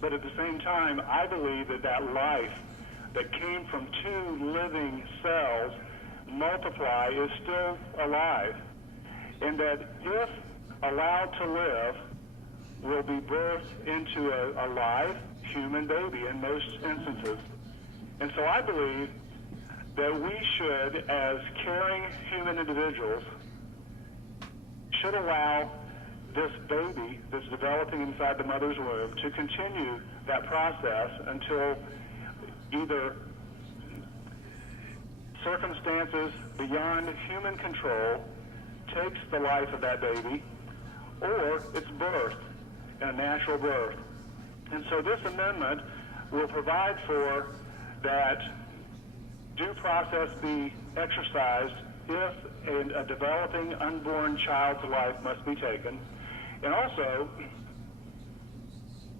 But at the same time, I believe that that life that came from two living cells multiply is still alive, and that if allowed to live, will be birthed into a live human baby in most instances. And so I believe that we should, as caring human individuals, should allow this baby that's developing inside the mother's womb to continue that process until either circumstances beyond human control takes the life of that baby, or it's birth, a natural birth. And so this amendment will provide for that due process be exercised if a developing unborn child's life must be taken. And also,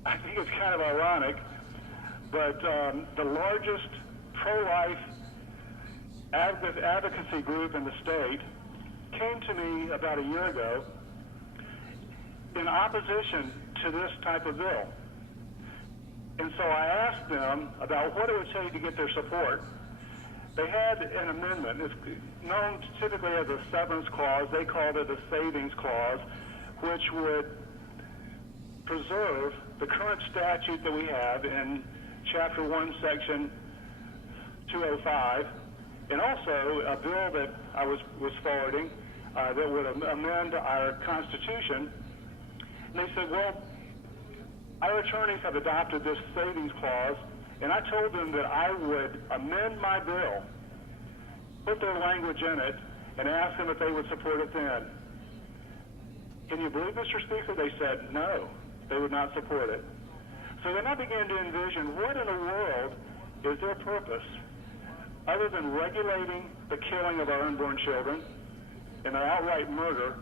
I think it's kind of ironic, but the largest pro-life advocacy group in the state came to me about a year ago in opposition to this type of bill. And so I asked them about what it would take to get their support. They had an amendment. It's known typically as a severance clause. They called it a savings clause, which would preserve the current statute that we have in Chapter 1, Section 205, and also a bill that I was forwarding that would amend our Constitution. And they said, well, our attorneys have adopted this savings clause, and I told them that I would amend my bill, put their language in it, and ask them if they would support it then. Can you believe, Mr. Speaker? They said no, they would not support it. So then I began to envision what in the world is their purpose other than regulating the killing of our unborn children and their outright murder.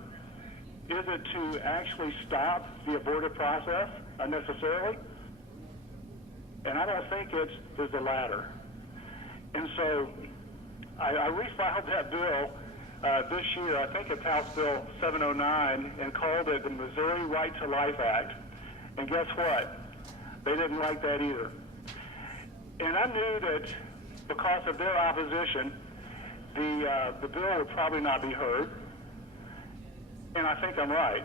Is it to actually stop the abortive process unnecessarily? And I don't think it's the latter. And so I refiled that bill this year, I think it's House Bill 709, and called it the Missouri Right to Life Act. And guess what? They didn't like that either. And I knew that because of their opposition, the bill would probably not be heard. And I think I'm right.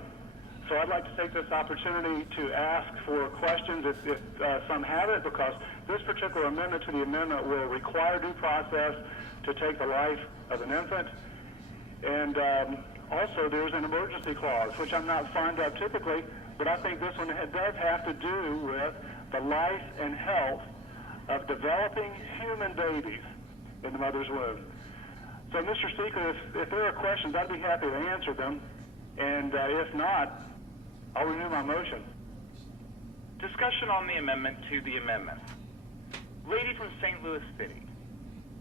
So I'd like to take this opportunity to ask for questions if some have it, because this particular amendment to the amendment will require due process to take the life of an infant. And also there's an emergency clause, which I'm not fond of typically, but I think this one does have to do with the life and health of developing human babies in the mother's womb. So, Mr. Speaker, if there are questions, I'd be happy to answer them. And if not, I'll renew my motion. Discussion on the amendment to the amendment. Lady from St. Louis City.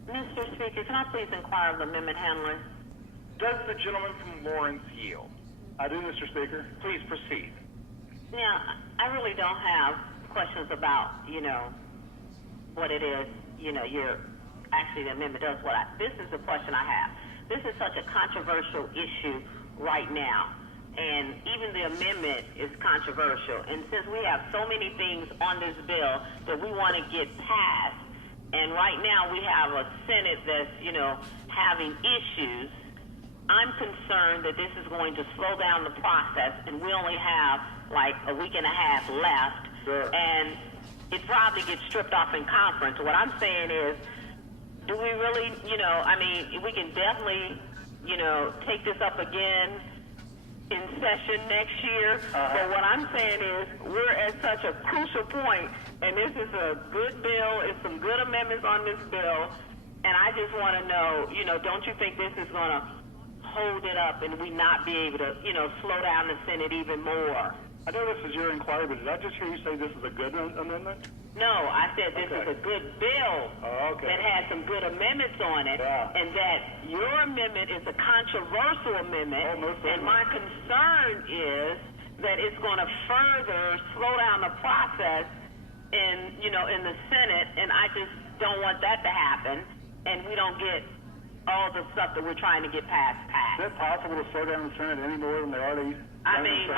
Mr. Speaker, can I please inquire of the amendment handler? Does the gentleman from Lawrence yield? I do, Mr. Speaker. Please proceed. Now, I really don't have questions about, what it is, actually the amendment does what this is the question I have. This is such a controversial issue right now, and even the amendment is controversial. And since we have so many things on this bill that we want to get passed, and right now we have a Senate that's, having issues, I'm concerned that this is going to slow down the process, and we only have like a week and a half left. Sure. And it probably gets stripped off in conference. What I'm saying is, do we really, we can definitely, take this up again in session next year. But what I'm saying is, we're at such a crucial point, and this is a good bill. It's some good amendments on this bill, and I just want to know, don't you think this is going to hold it up and we not be able to, slow down the Senate even more? I know this is your inquiry, but did I just hear you say this is a good amendment? No, I said this is a good bill that has some good amendments on it, and that your amendment is a controversial amendment, and my concern is that it's going to further slow down the process in the Senate, and I just don't want that to happen, and we don't get all the stuff that we're trying to get passed. Is it possible to slow down the Senate any more than they already I mean,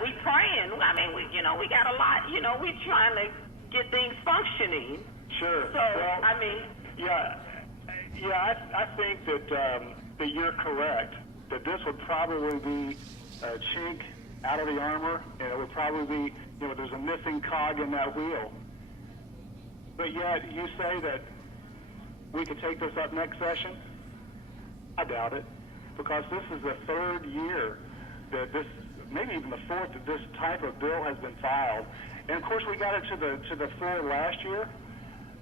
we praying. I mean, we got a lot. We trying to get things functioning. Sure. So, well, I mean, I think that you're correct. That this would probably be a chink out of the armor, and it would probably be, there's a missing cog in that wheel. But yet, you say that we could take this up next session? I doubt it, because this is the third year that this, maybe even the fourth, that this type of bill has been filed. And of course, we got it to the floor last year,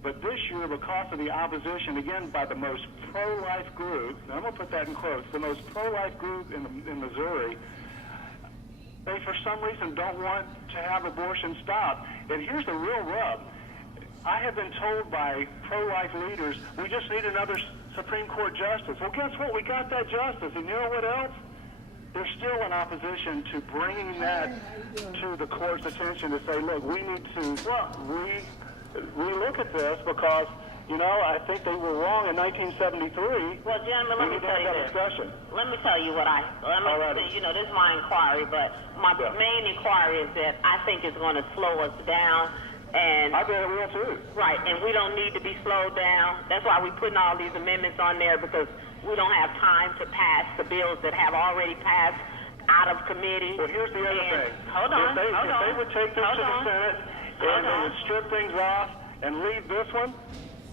but this year, because of the opposition, again, by the most pro-life group, and I'm going to put that in quotes, the most pro-life group in Missouri, they for some reason don't want to have abortion stopped. And here's the real rub. I have been told by pro-life leaders, we just need another Supreme Court justice. Well, guess what? We got that justice. And you know what else? They're still in opposition to bringing that to the court's attention to say, look, we need to relook at this because, I think they were wrong in 1973. well, gentlemen, let me tell you this. Discussion. Let me tell you what this is my inquiry, but my main inquiry is that I think it's going to slow us down. And I bet it will too. Right, and we don't need to be slowed down. That's why we're putting all these amendments on there, because we don't have time to pass the bills that have already passed out of committee. Well, here's the other thing. Hold on. If they would take this to the Senate and they would strip things off and leave this one,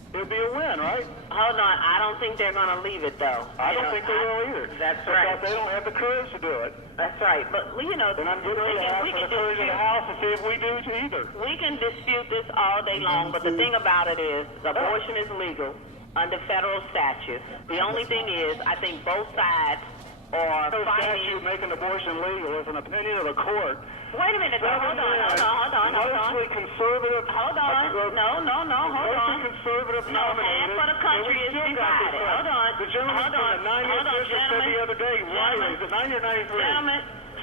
it would be a win, right? Hold on. I don't think they're going to leave it, though. I don't think they will either. That's right. Because they don't have the courage to do it. That's right. But, And I'm getting ready to ask for the courage of the House to see if we do either. We can dispute this all day long, but the thing about it is abortion is legal under federal statute. The only thing is, I think both sides are No fighting. statute making abortion legal is an opinion of the court. Wait a minute, though. Hold on. Mostly conservative. Hold on. No, hold on. Mostly conservative No, half of the country is divided. Hold on. The gentleman from the 90th district said the other day, Riley, the 90 or 93,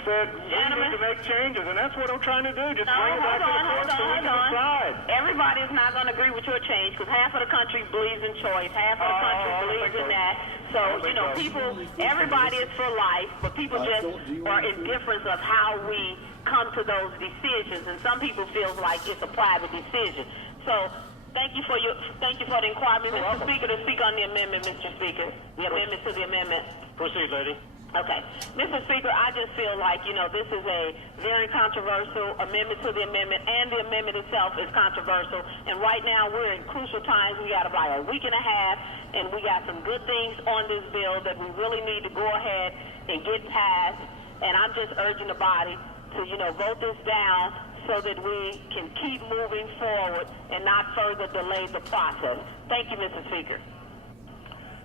said we need to make changes, and that's what I'm trying to do. Just bring it back to the court so we can decide. Everybody's not going to agree with your change because half of the country believes in choice, half of the country believes in that. So, everybody is for life, but people just are indifferent of how we come to those decisions, and some people feel like it's a private decision. So, thank you for the inquiry, Mr. Speaker, to speak on the amendment, Mr. Speaker. The amendment to the amendment. Proceed, lady. Okay. Mr. Speaker, I just feel like, this is a very controversial amendment to the amendment, and the amendment itself is controversial. And right now, we're in crucial times. We got about a week and a half, and we got some good things on this bill that we really need to go ahead and get passed. And I'm just urging the body to, vote this down so that we can keep moving forward and not further delay the process. Thank you, Mr. Speaker.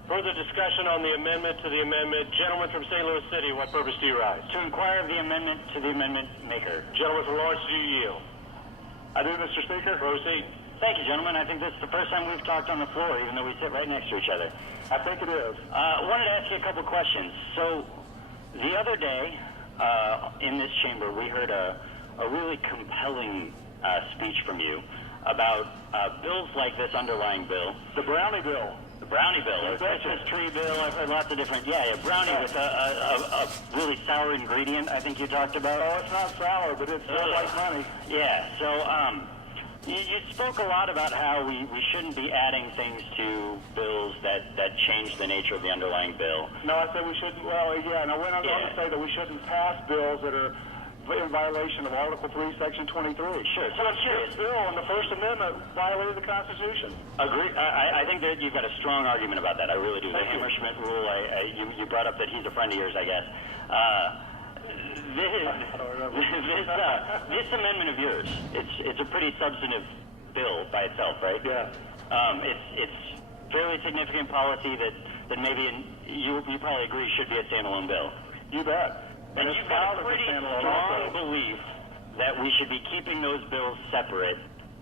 Further discussion on the amendment to the amendment. Gentleman from St. Louis City, what purpose do you rise? To inquire of the amendment to the amendment maker. Gentleman from Lawrence, do you yield? I do, Mr. Speaker. Proceed. Thank you, gentlemen. I think this is the first time we've talked on the floor, even though we sit right next to each other. I think it is. Wanted to ask you a couple questions. So, the other day, in this chamber, we heard a really compelling speech from you about bills like this underlying bill. The Brownie bill. The Brownie bill, or Christmas tree bill. I've heard lots of different. Yeah, Brownie with a really sour ingredient. I think you talked about. Oh, it's not sour, but it's like money. Yeah. So you spoke a lot about how we shouldn't be adding things to bills that change the nature of the underlying bill. No, I said we shouldn't. Well, yeah, and I went on to say that we shouldn't pass bills that are in violation of Article 3, Section 23. Sure. So I'm curious. This bill and the First Amendment violated the Constitution. Agree. I think that you've got a strong argument about that. I really do. The Thank you. Hammerschmidt rule. You brought up that he's a friend of yours, I guess. This amendment of yours, it's a pretty substantive bill by itself, right? Yeah. It's fairly significant policy that maybe you probably agree should be a standalone bill. You bet. And you've got a pretty strong belief that we should be keeping those bills separate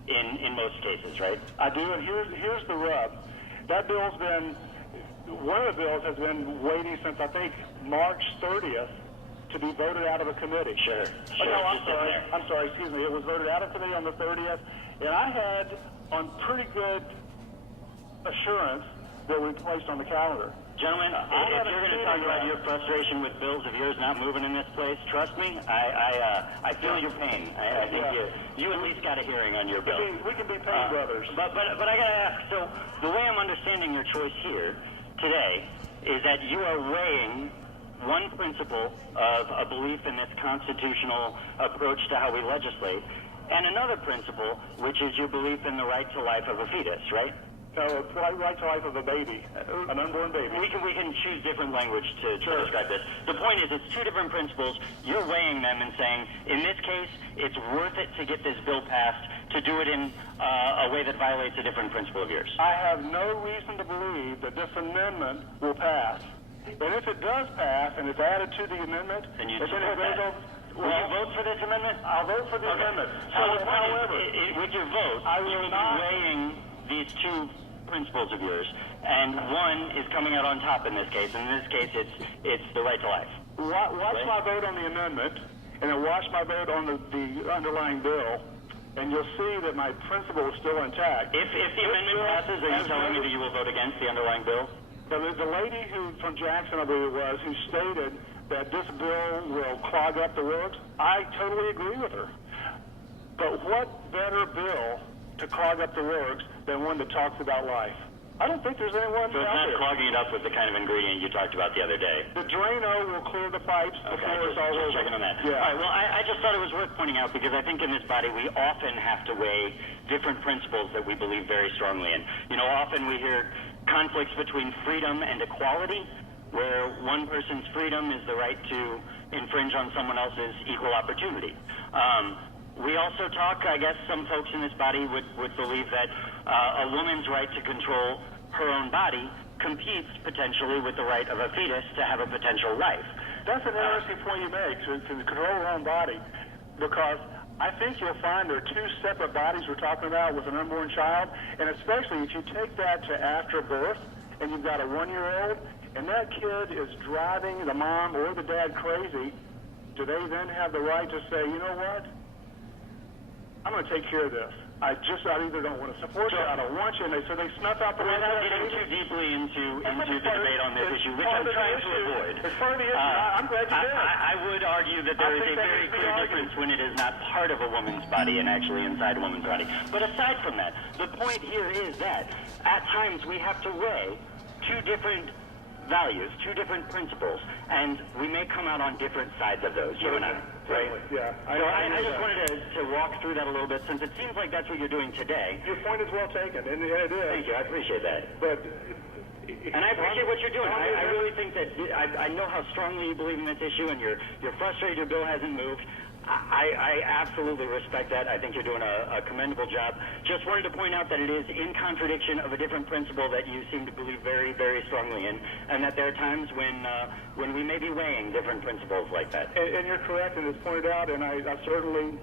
in most cases, right? I do, and here's the rub. That bill's been, one of the bills has been waiting since, I think, March 30th to be voted out of a committee. Sure. Oh, no, I'm sorry, excuse me. It was voted out of committee on the 30th, and I had on pretty good assurance that we placed on the calendar. Gentlemen, if you're going to talk about your frustration with bills of yours not moving in this place, trust me, I feel your pain. I think you at least got a hearing on your bill. We can be pain brothers. But I got to ask, so the way I'm understanding your choice here today is that you are weighing one principle of a belief in this constitutional approach to how we legislate, and another principle, which is your belief in the right to life of a fetus, right? No, right to life of a baby, an unborn baby. We can choose different language to describe this. The point is, it's two different principles. You're weighing them and saying, in this case, it's worth it to get this bill passed, to do it in a way that violates a different principle of yours. I have no reason to believe that this amendment will pass. And if it does pass and it's added to the amendment, Then you'd it's support going to that. Will you vote for this amendment? I'll vote for the amendment. So the point However, is, with your vote, I will you will not- be weighing these two principles of yours, and one is coming out on top in this case. In this case, it's the right to life. watch my vote on the amendment, and then watch my vote on the underlying bill, and you'll see that my principle is still intact. If the amendment passes, are you telling me that you will vote against the underlying bill? The lady from Jackson, I believe it was, who stated that this bill will clog up the works, I totally agree with her. But what better bill to clog up the works than one that talks about life? I don't think there's anyone So it's out not there. clogging it up with the kind of ingredient you talked about the other day. The Drano will clear the pipes before it's all over. Just checking on that. Yeah. All right, well, I just thought it was worth pointing out because I think in this body we often have to weigh different principles that we believe very strongly in. You know, often we hear conflicts between freedom and equality, where one person's freedom is the right to infringe on someone else's equal opportunity. We also talk, I guess some folks in this body would believe that a woman's right to control her own body competes potentially with the right of a fetus to have a potential life. That's an interesting point you make, to control your own body, because I think you'll find there are two separate bodies we're talking about with an unborn child, and especially if you take that to after birth, and you've got a 1-year-old, and that kid is driving the mom or the dad crazy, do they then have the right to say, you know what, I'm going to take care of this. I either don't want to support you, I don't want you, and so they snuff out the way. Without getting too deeply into the debate on this issue, which I'm trying to avoid. It's part of the issue. I'm glad you did. I would argue that there is a very clear difference when it is not part of a woman's body and actually inside a woman's body. But aside from that, the point here is that at times we have to weigh two different values, two different principles, and we may come out on different sides of those, you and I. Right? Yeah. So I just wanted to walk through that a little bit, since it seems like that's what you're doing today. Your point is well taken, and it is. Thank you. I appreciate that. But And I appreciate what you're doing. I really think that I know how strongly you believe in this issue, and you're frustrated your bill hasn't moved. I absolutely respect that. I think you're doing a commendable job. Just wanted to point out that it is in contradiction of a different principle that you seem to believe very, very strongly in, and that there are times when we may be weighing different principles like that. And you're correct, and it's pointed out, and I certainly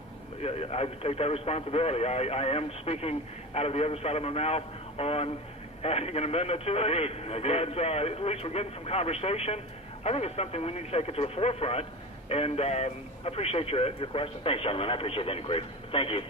I take that responsibility. I am speaking out of the other side of my mouth on adding an amendment to it. Agreed. But at least we're getting some conversation. I think it's something we need to take it to the forefront, and I appreciate your question. Thanks, gentlemen. I appreciate the inquiry. Thank you.